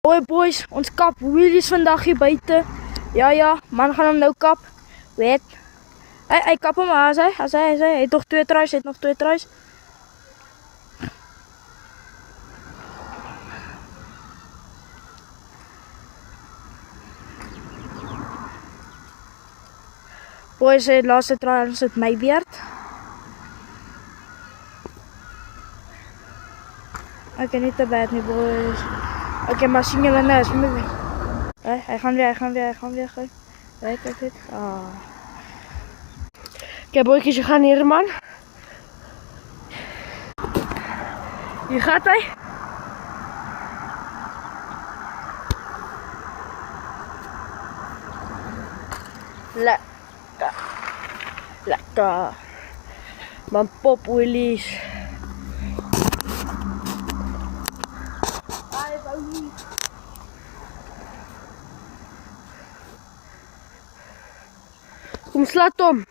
Hoi boys, ons kap wheelies vandag hier buite. Ja, man gaan hom nou kap. Weet. Hy kap hom, as hy het nog 2 truis, Boys, die laaste truis is my beurt. Okay, niet te bad nie boys. Okay, maar sien julle nou, is my. Hy gaan weer. Kijk dit. Okay, boykies, je gaan hier, man. Hier gaat hij. Lekker. Man, pop wheelies. Kom, slaat om.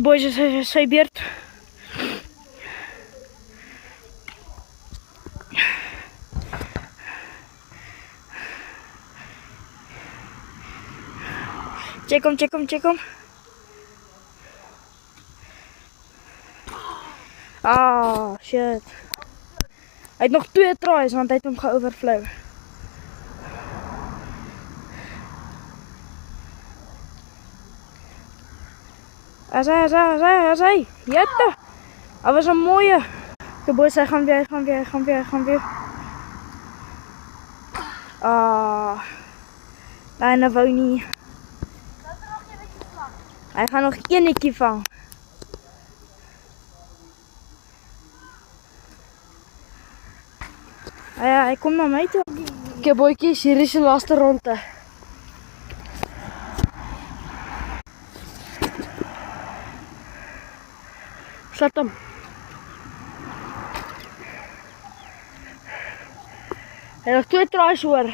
Boys, is sy beurt. Check hom. Shit. Hy het nog 2 tries, want hy het hom geoverflow. As hy. Jette. Hy was 'n mooie. Okay, boys, hy gaan weer. Nee, wou nie. Hy gaan nog eenetjie vang. Ja, hy kom na my toe. Okay, boykies, hier is die laaste ronde. Slaat hom. Hy het nog 2 tries oor.